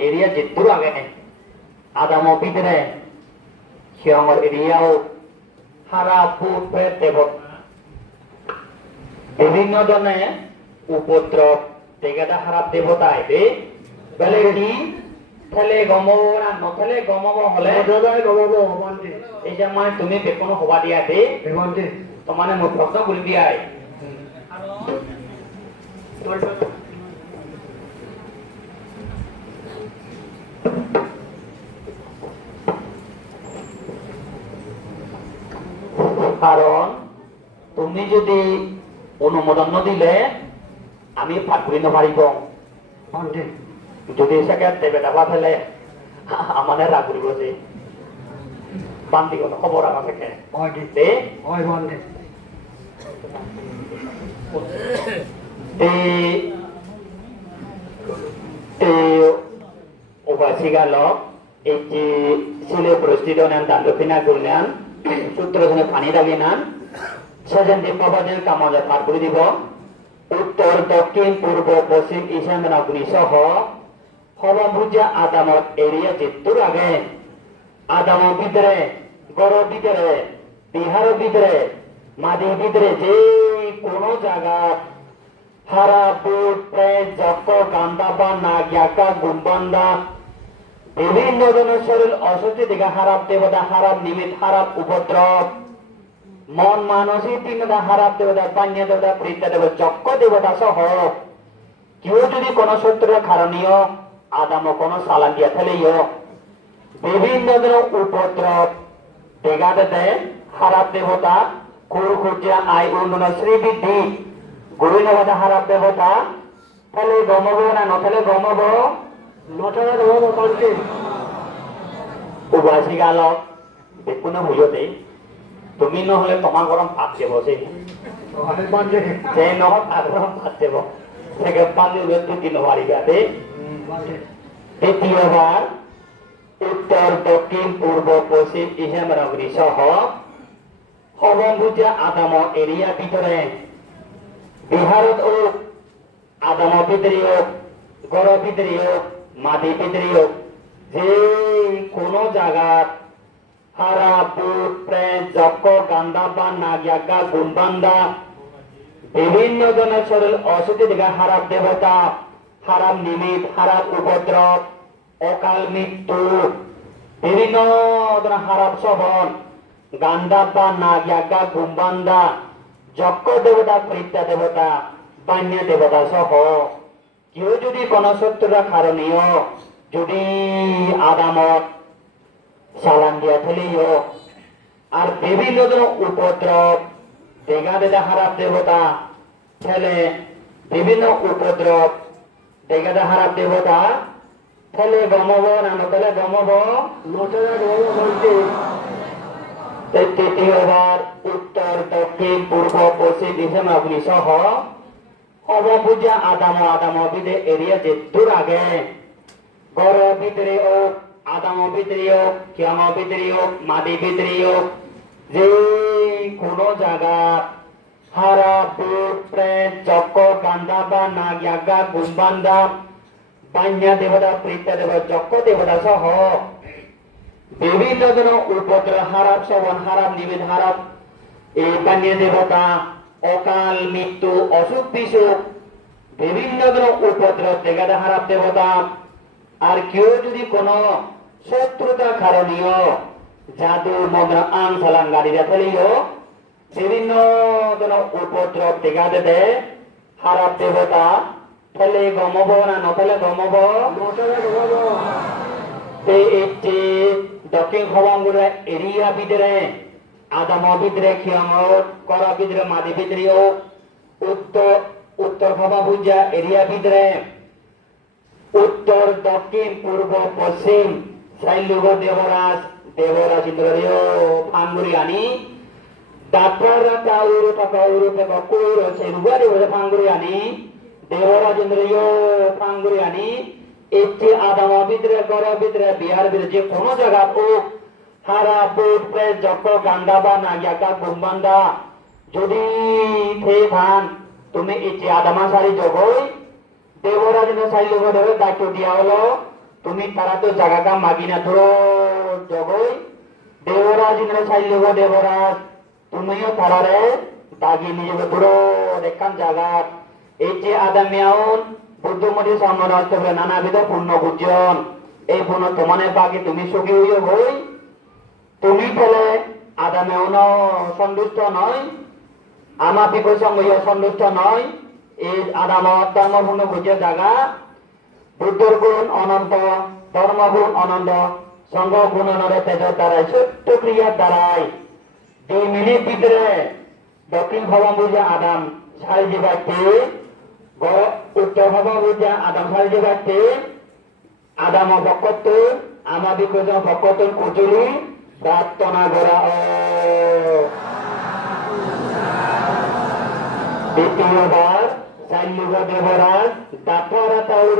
area যেদুর আগে আদামো ভিতরে সিয়ঙর এরিয়াও হারা পূর্বে দেবতা বিভিন্ন ধরনের উপদ্রব দেখাটা খারাপ দেবতা আইবে বলে কি ঠেলে গমব না নঠেলে গমব হলে এই যে মানে তুমি বেকোনো হবা দিয়া দে তো মানে মোৰ প্ৰশ্ন কৰি দিয়াই কারণ তুমি যদি অনুমোদন দিলে আমি পাঠ করি নপারিব যদি সেকে দেবে দাবা ফেলে আমানে রাগ করিব যে বান্ধি কোনো খবর আমার থেকে Ubasigalok iti sile prostidonan dandopina gulnan sutrajane pani daginan sajan dipabaden kamale parkuri দিব উত্তর দক্ষিণ পূর্ব পশ্চিম ঈশান অগ্নি সহ হবভুজা আদামত এরিয়া যেতুর আগে আদাম ভিতরে গড় ভিতরে বিহার ভিতরে মাদি ভিতরে যে কোনো জায়গা হারা বুট প্রায় জক গান্দা বা নাগিয়াকা গুম্বান্দা বিভিন্ন ধরনের শরীর অসুস্থ দিকে হারাপ দেবতা হারাপ নিমিত হারাপ উপদ্রব মন মানসিক তিনটা হারাপ দেবতা পান্য দেবতা প্রেত দেবতা চক্র দেবতা সহ কেউ যদি কোন শত্রুর কারণীয় আদাম কোন সালান দিয়া ফেলেও বিভিন্ন ধরনের উপদ্রব দেখা দেয় হারাপ দেবতা কুরু খুঁজা আয় উন্নয়ন শ্রীবৃদ্ধি গুরু দেবতা হারাপ দেবতা ফেলে গমব না নথেলে গমব নথেলে গমব কলকে উবাসী গালক কোনো ভুলতে তুমি নহলে তোমার গরম ভাত দেব সেই নহল তার গরম ভাত দেব থেকে পানি দুদিন পারিবে দ্বিতীয়বার উত্তর দক্ষিণ পূর্ব পশ্চিম ঈশান অগ্নি সহ হবভুজা আদাম এরিয়া ভিতরে বিহারত ও আদাম ভিতরে হোক গড় ভিতরে হোক মাটি ভিতরে হোক যে কোনো জায়গার হারা বুট প্রেত জক গান্দা বা নাগিয়াকা গুণবান্দা বিভিন্ন ধরনের শরীর অসুস্থ দিকে হারাপ দেবতা হারাপ নিমিত হারাপ উপদ্রব অকাল মৃত্যু বিভিন্ন ধরনের হারাপ সবন গান্দা বা নাগিয়াকা গুম্বান্দা যক্ষ দেবতা প্রেতা দেবতা বান্য দেবতা সহ কেউ যদি কোন শত্রুরা কারণীয় যদি আদামত সালান দিয়া ফেলিও আর বিভিন্ন ধরনের উপদ্রব দেখা দেখা হারাপ দেবতা ফেলে বিভিন্ন উপদ্রব দেখা দেখা হারাপ দেবতা ফেলে গমব না নতলে গমব নতলে গমব তৃতীয়বার উত্তর দক্ষিণ পূর্ব পশ্চিম ঈশান অগ্নি সহ হবভুজা আদাম ভিতরে এরিয়া যে দূর আগে গড় ভিতরে ও আদাম ভিতরে হোক কিয়াম ভিতরে হোক মাদি ভিতরে হোক যে কোনো জায়গা হারা বুট প্রেত চক্ক গান্দা বা নাগিয়াগা গুম্বান্দা বান্যা দেবতা প্রেতা দেবতা চক্র দেবতা সহ বিভিন্ন ধরনের উপদ্রব হারাপ সবন হারাপ নিবেদ হারাপ এই বান্য দেবতা অকাল মৃত্যু অসুখ বিসুখ বিভিন্ন ধরনের উপদ্রব দেখাতে হারাপ দেবতা আর কেউ যদি কোন শত্রুতা কারণীয় জাদু মন্ত্র আং সালাং গাড়িরা ফেলিও বিভিন্ন ধরনের উপদ্রব দেখাতে দেয় হারাপ দেবতা ফেলে গমব না নফেলে গমব একটি দক্ষিণ খবঙ্গুর এরিয়া ভিতরে আদাম ভিতরে খিয়ামত কর ভিতরে মাদি ভিতরে উত্তর খবভুজা এরিয়া ভিতরে উত্তর দক্ষিণ পূর্ব পশ্চিম শৈলুগ দেবরাজ ইন্দ্রিয় ফাঙ্গুরি আনি ডাক্তাররা কাউরু কাউরু কৌর সেরুগারি ফাঙ্গুরি আনি দেবরাজ ইন্দ্রিয় ফাঙ্গুরি আনি একটি আদাম ভিতরে গড় ভিতরে বিহার ভিতরে যে কোনো জায়গা ও হারা বুট প্রেত জক গান্দা বা নাগিয়াকা গুম্বান্দা যদি খেয়ে খান তুমি এই যে আদামা সারি জগই দেবরাজ সাইলুগ দেবের দায়িত্ব দিয়া হলো তুমি তারা তো জায়গা কাম মাগি না ধরো জগই দেবরাজ ইন্দ্র চাইলেব দেবরাজ তুমিও তারারে দাগি নিজে ধরো দেখান জায়গা এই যে আদামিয়াউন বুদ্ধমতি সম্রাজ নানাবিধ পূর্ণ গুজন এই পূর্ণ তোমানের বাকি তুমি সুখী হইও হই তুমি ফেলে আদামেউন সন্তুষ্ট নয় আমার বিপসঙ্গ সন্তুষ্ট নয় এই আদাম ধর্ম পূর্ণ গুজের জায়গা বুদ্ধর গুণ অনন্ত ধর্মগুণ অনন্ত সংঘ গুণ অনরে তেজের দ্বারাই সত্য ক্রিয়ার দ্বারাই 2 মিনিট ভিতরে দক্ষিণ ভবন বুঝে আদাম সারি জীবাতে উত্তর ভবন বুঝে আদাম সারি জীবাতে আদাম ভক্ত আমাদের কোজন ভক্ত কুচুলি প্রার্থনা করা দ্বিতীয়বার চাইলিব দেবরাজ দাঁতরা তাউর